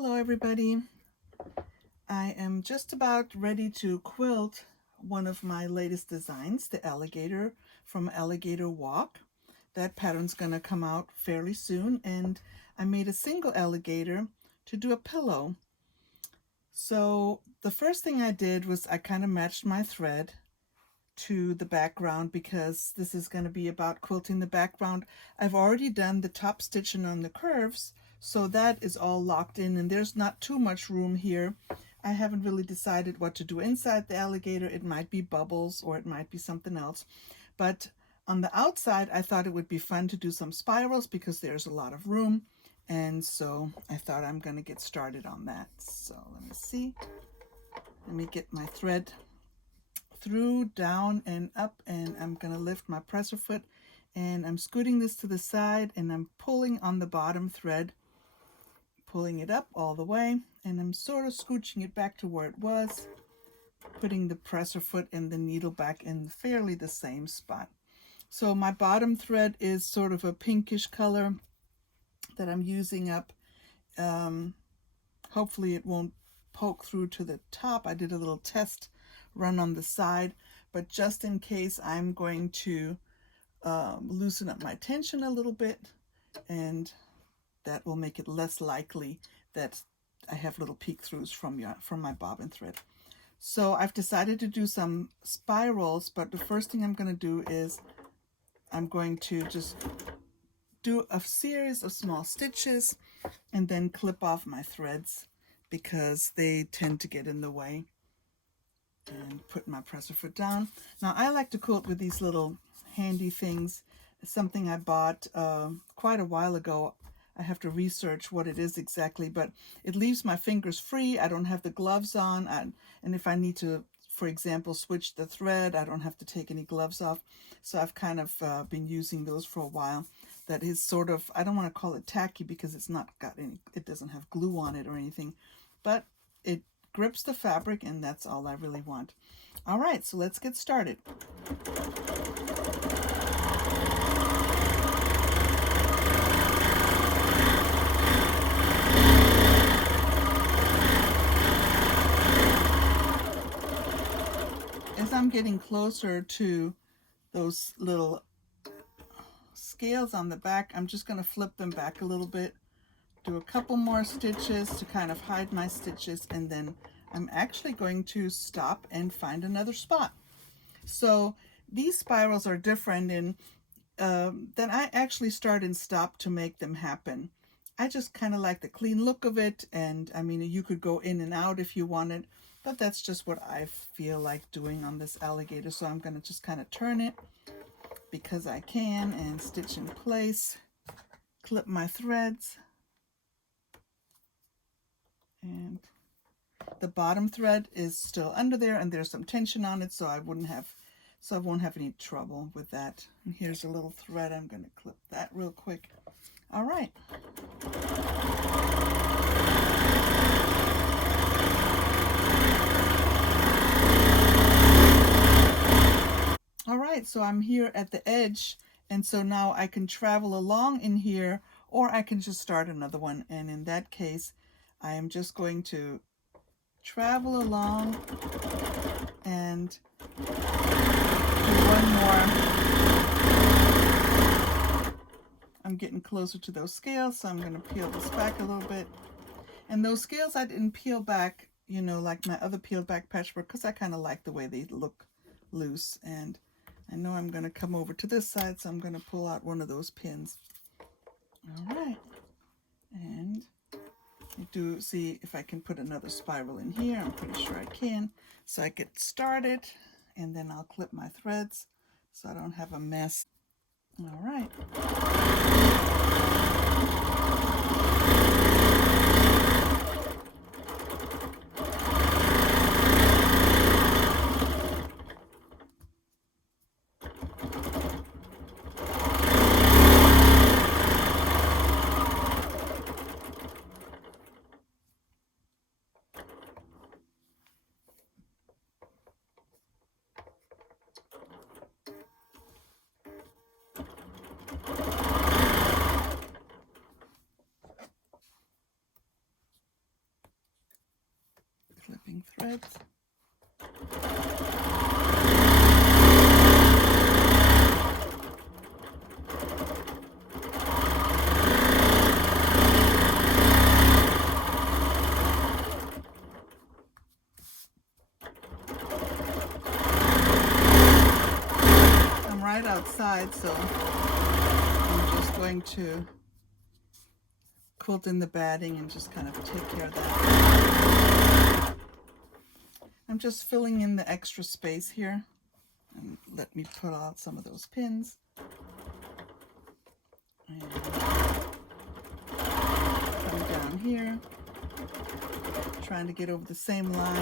Hello everybody. I am just about ready to quilt one of my latest designs, the alligator from Alligator Walk. That pattern's going to come out fairly soon, and I made a single alligator to do a pillow. So the first thing I did was I kind of matched my thread to the background because this is going to be about quilting the background. I've already done the top stitching on the curves, so that is all locked in and there's not too much room here. I haven't really decided what to do inside the alligator. It might be bubbles or it might be something else. But on the outside, I thought it would be fun to do some spirals because there's a lot of room. And so I thought I'm going to get started on that. So let me see. Let me get my thread through, down, and up, and I'm going to lift my presser foot, and I'm scooting this to the side, and I'm pulling on the bottom thread, pulling it up all the way, and I'm sort of scooching it back to where it was, putting the presser foot and the needle back in fairly the same spot. So my bottom thread is sort of a pinkish color that I'm using up. Hopefully it won't poke through to the top. I did a little test run on the side, but just in case, I'm going to loosen up my tension a little bit, and that will make it less likely that I have little peek throughs from my bobbin thread. So I've decided to do some spirals, but the first thing I'm going to do is I'm going to just do a series of small stitches and then clip off my threads because they tend to get in the way, and put my presser foot down. Now I like to quilt with these little handy things. It's something I bought quite a while ago. I have to research what it is exactly, but it leaves my fingers free. I don't have the gloves on, and if I need to, for example, switch the thread, I don't have to take any gloves off. So I've kind of been using those for a while. That is sort of, I don't want to call it tacky because it's not got any, it doesn't have glue on it or anything, but it grips the fabric, and that's all I really want. All right, so let's get started. As I'm getting closer to those little scales on the back, I'm just going to flip them back a little bit, do a couple more stitches to kind of hide my stitches, and then I'm actually going to stop and find another spot. So these spirals are different, and then I actually start and stop to make them happen. I just kind of like the clean look of it, and I mean, you could go in and out if you wanted, but that's just what I feel like doing on this alligator. So I'm going to just kind of turn it because I can and stitch in place, clip my threads, and the bottom thread is still under there, and there's some tension on it, so I won't have any trouble with that. And here's a little thread. I'm going to clip that real quick. All right. All right, so I'm here at the edge, and so now I can travel along in here, or I can just start another one. And in that case, I am just going to travel along and do one more. I'm getting closer to those scales, so I'm going to peel this back a little bit. And those scales I didn't peel back, you know, like my other peeled back patchwork, because I kind of like the way they look loose. And I know I'm going to come over to this side, so I'm going to pull out one of those pins. All right. And I do see if I can put another spiral in here. I'm pretty sure I can. So I get started, and then I'll clip my threads so I don't have a mess. All right. clipping threads. I'm right outside, so I'm just going to quilt in the batting and just kind of take care of that. I'm just filling in the extra space here, and let me pull out some of those pins. And come down here, trying to get over the same line.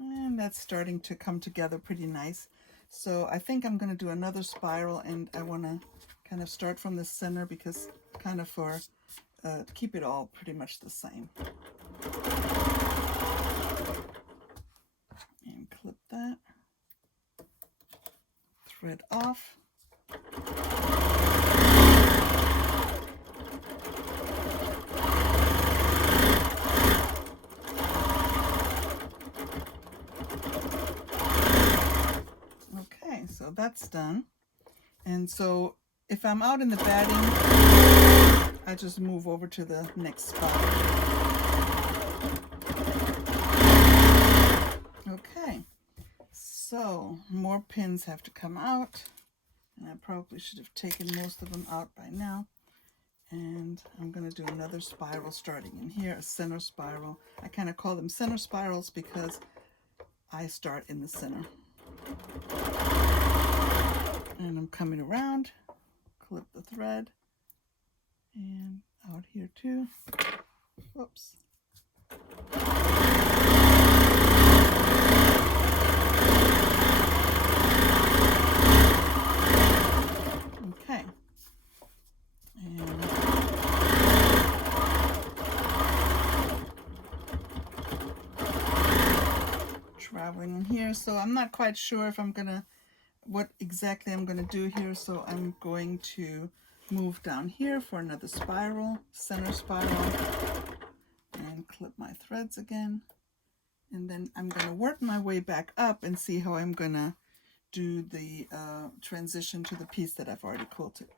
And that's starting to come together pretty nice. So I think I'm going to do another spiral, and I want to kind of start from the center because kind of for keep it all pretty much the same. And clip that. Thread off. Okay, so that's done. And so if I'm out in the batting, I just move over to the next spot. Okay, so more pins have to come out, and I probably should have taken most of them out by now. And I'm going to do another spiral starting in here, a center spiral. I kind of call them center spirals because I start in the center. And I'm coming around, clip the thread, and out here too. Whoops. Okay. And traveling in here. So I'm not quite sure if I'm gonna what exactly I'm going to do here, so I'm going to move down here for another spiral, center spiral, and clip my threads again, and then I'm going to work my way back up and see how I'm going to do the transition to the piece that I've already quilted.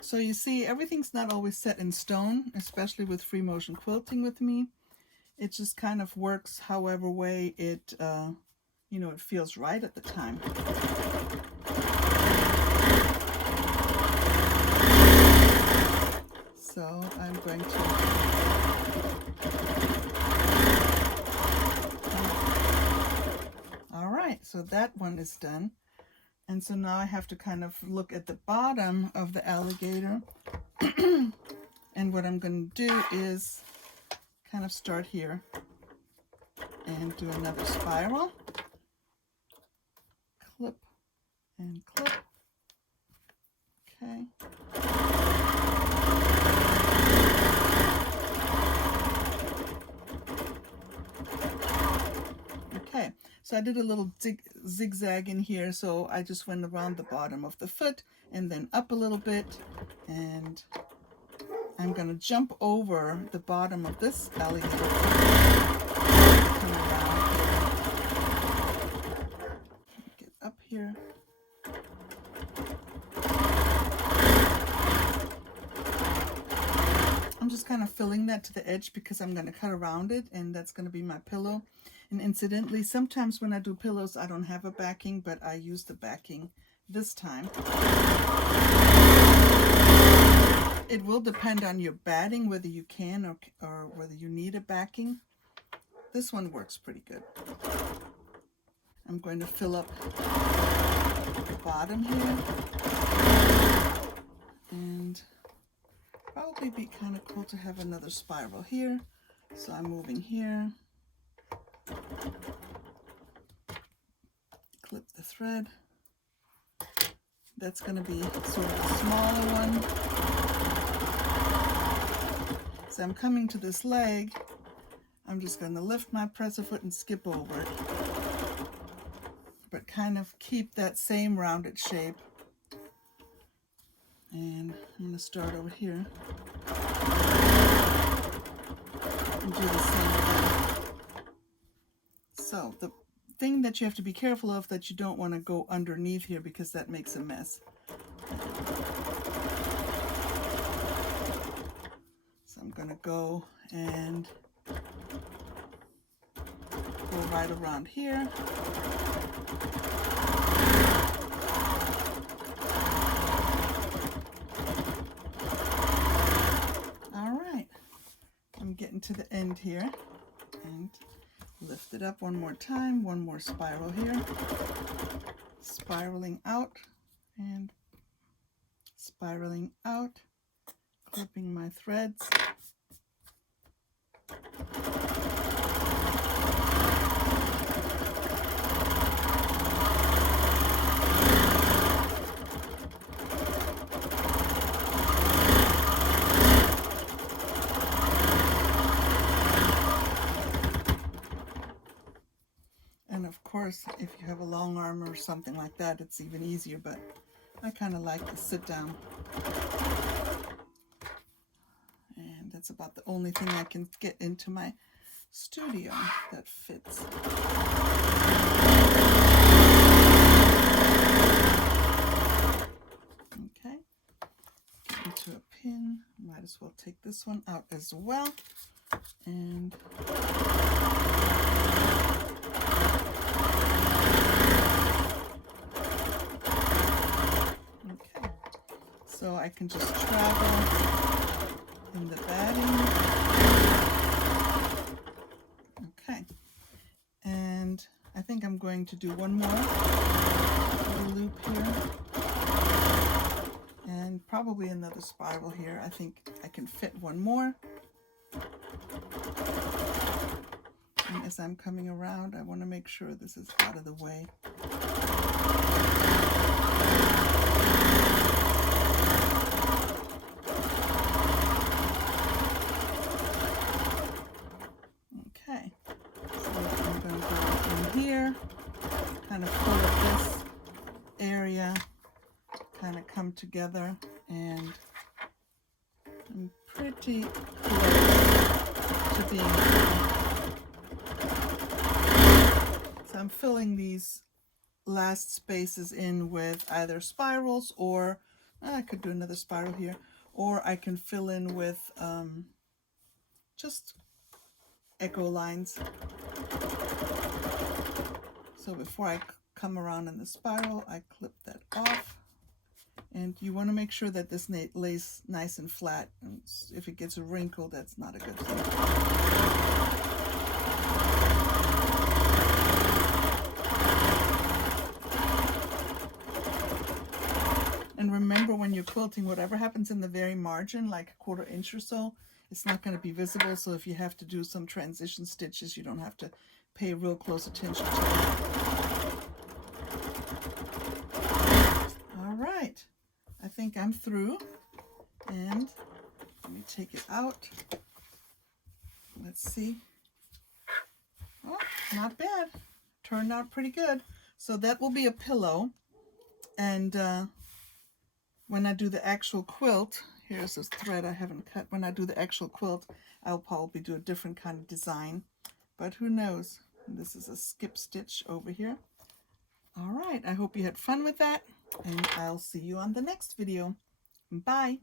So you see, everything's not always set in stone, especially with free motion quilting with me. It just kind of works however way it, you know, it feels right at the time. So I'm going to all right, so that one is done. And so now I have to kind of look at the bottom of the alligator. And what I'm going to do is kind of start here and do another spiral, clip and clip. Okay. Okay, so I did a little zigzag in here, so I just went around the bottom of the foot and then up a little bit, and I'm going to jump over the bottom of this alligator. Come around here. Get up here. I'm just kind of filling that to the edge because I'm going to cut around it, and that's going to be my pillow. And incidentally, sometimes when I do pillows, I don't have a backing, but I use the backing this time. It will depend on your batting, whether you can or whether you need a backing. This one works pretty good. I'm going to fill up the bottom here. And probably be kind of cool to have another spiral here. So I'm moving here. Clip the thread. That's going to be sort of a smaller one. So I'm coming to this leg. I'm just going to lift my presser foot and skip over it. But kind of keep that same rounded shape. And I'm going to start over here and do the same thing. So the thing that you have to be careful of, that you don't want to go underneath here, because that makes a mess. So I'm going to go and go right around here. All right, I'm getting to the end here, and lift it up one more time, one more spiral here, spiraling out and spiraling out, clipping my threads. And of course, if you have a long arm or something like that, it's even easier, but I kind of like to sit down. And that's about the only thing I can get into my studio that fits. Okay, get into a pin. Might as well take this one out as well. And okay, so I can just travel in the batting. Okay, and I think I'm going to do one more little loop here, and probably another spiral here. I think I can fit one more. And as I'm coming around, I want to make sure this is out of the way. Okay, so I'm going to go in here, kind of pull up this area, kind of come together, and I'm pretty close to being done. So I'm filling these last spaces in with either spirals, or I could do another spiral here, or I can fill in with just echo lines. So before I come around in the spiral, I clip that off. And you want to make sure that this lays nice and flat. And if it gets a wrinkle, that's not a good thing. And remember, when you're quilting, whatever happens in the very margin, like a 1/4 inch or so, it's not going to be visible. So if you have to do some transition stitches, you don't have to pay real close attention to it. All right, I think I'm through. And let me take it out. Let's see. Oh, not bad. Turned out pretty good. So that will be a pillow. And when I do the actual quilt, here's this thread I haven't cut. When I do the actual quilt, I'll probably do a different kind of design. But who knows? This is a skip stitch over here. All right, I hope you had fun with that. And I'll see you on the next video. Bye.